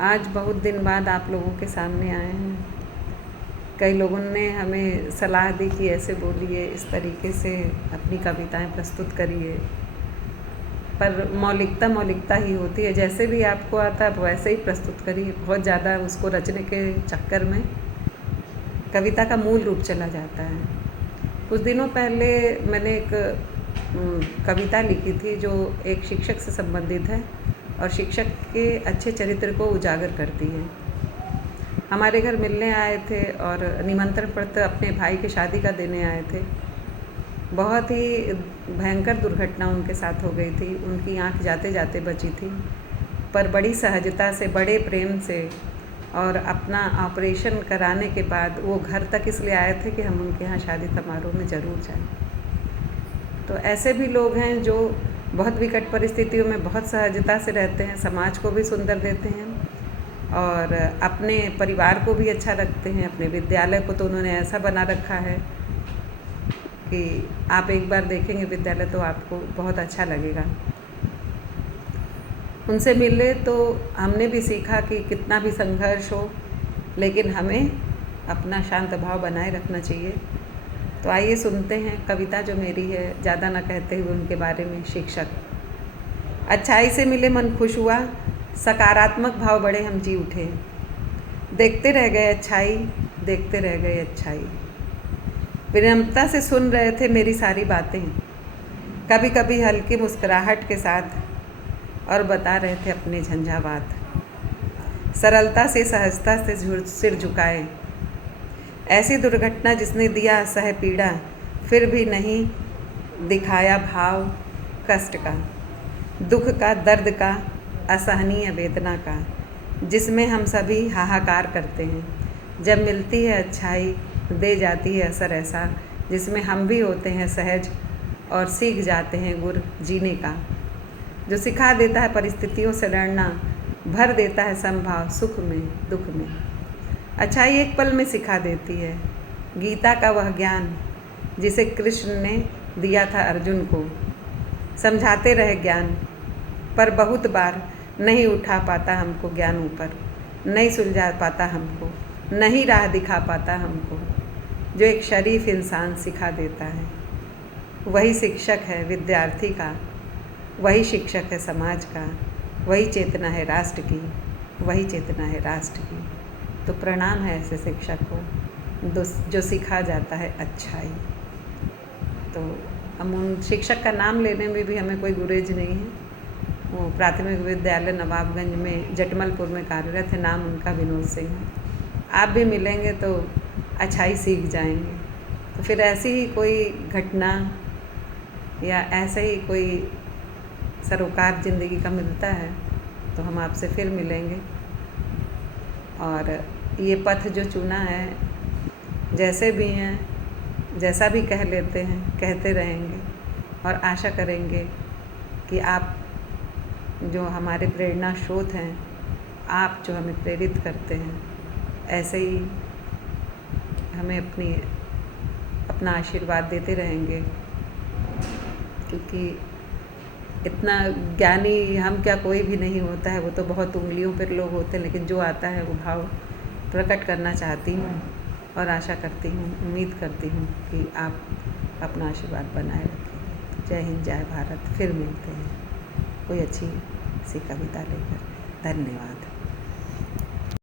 आज बहुत दिन बाद आप लोगों के सामने आए हैं। कई लोगों ने हमें सलाह दी कि ऐसे बोलिए, इस तरीके से अपनी कविताएं प्रस्तुत करिए, पर मौलिकता ही होती है। जैसे भी आपको आता है वैसे ही प्रस्तुत करिए। बहुत ज़्यादा उसको रचने के चक्कर में कविता का मूल रूप चला जाता है। कुछ दिनों पहले मैंने एक कविता लिखी थी जो एक शिक्षक से संबंधित है और शिक्षक के अच्छे चरित्र को उजागर करती है। हमारे घर मिलने आए थे और निमंत्रण पत्र अपने भाई की शादी का देने आए थे। बहुत ही भयंकर दुर्घटना उनके साथ हो गई थी। उनकी आँख जाते जाते बची थी, पर बड़ी सहजता से, बड़े प्रेम से और अपना ऑपरेशन कराने के बाद वो घर तक इसलिए आए थे कि हम उनके यहाँ शादी समारोह में ज़रूर जाएं। तो ऐसे भी लोग हैं जो बहुत विकट परिस्थितियों में बहुत सहजता से रहते हैं, समाज को भी सुंदर देते हैं और अपने परिवार को भी अच्छा रखते हैं। अपने विद्यालय को तो उन्होंने ऐसा बना रखा है कि आप एक बार देखेंगे विद्यालय तो आपको बहुत अच्छा लगेगा। उनसे मिले तो हमने भी सीखा कि कितना भी संघर्ष हो, लेकिन हमें अपना शांत भाव बनाए रखना चाहिए। तो आइए सुनते हैं कविता जो मेरी है, ज़्यादा ना कहते हुए उनके बारे में। शिक्षक। अच्छाई से मिले मन खुश हुआ, सकारात्मक भाव बड़े हम जी उठे। देखते रह गए अच्छाई, देखते रह गए अच्छाई। विनम्रता से सुन रहे थे मेरी सारी बातें, कभी कभी हल्की मुस्कुराहट के साथ, और बता रहे थे अपने झंझावात। सरलता से, सहजता से सिर झुकाए। ऐसी दुर्घटना जिसने दिया सह पीड़ा, फिर भी नहीं दिखाया भाव कष्ट का, दुख का, दर्द का, असहनीय वेदना का, जिसमें हम सभी हाहाकार करते हैं। जब मिलती है अच्छाई, दे जाती है असर ऐसा, जिसमें हम भी होते हैं सहज और सीख जाते हैं गुर जीने का, जो सिखा देता है परिस्थितियों से लड़ना, भर देता है संभाव सुख में दुख में। अच्छाई एक पल में सिखा देती है गीता का वह ज्ञान, जिसे कृष्ण ने दिया था अर्जुन को। समझाते रहे ज्ञान, पर बहुत बार नहीं उठा पाता हमको ज्ञान ऊपर, नहीं सुलझा पाता हमको, नहीं राह दिखा पाता हमको, जो एक शरीफ इंसान सिखा देता है। वही शिक्षक है विद्यार्थी का, वही शिक्षक है समाज का, वही चेतना है राष्ट्र की, वही चेतना है राष्ट्र की। तो प्रणाम है ऐसे शिक्षक को जो सिखा जाता है अच्छाई। तो हम उन शिक्षक का नाम लेने में भी हमें कोई गुरेज नहीं है। वो प्राथमिक विद्यालय नवाबगंज में जटमलपुर में कार्यरत है। नाम उनका विनोद सिंह है। आप भी मिलेंगे तो अच्छाई सीख जाएंगे। तो फिर ऐसी ही कोई घटना या ऐसे ही कोई सरोकार ज़िंदगी का मिलता है तो हम आपसे फिर मिलेंगे। और ये पथ जो चुना है, जैसे भी हैं, जैसा भी कह लेते हैं, कहते रहेंगे और आशा करेंगे कि आप जो हमारे प्रेरणा स्रोत हैं, आप जो हमें प्रेरित करते हैं, ऐसे ही हमें अपना आशीर्वाद देते रहेंगे। क्योंकि इतना ज्ञानी हम क्या कोई भी नहीं होता है, वो तो बहुत उंगलियों पर लोग होते हैं, लेकिन जो आता है वो भाव प्रकट करना चाहती हूँ और आशा करती हूँ, उम्मीद करती हूँ कि आप अपना आशीर्वाद बनाए रखें। जय हिंद, जय भारत। फिर मिलते हैं कोई अच्छी सी कविता लेकर। धन्यवाद।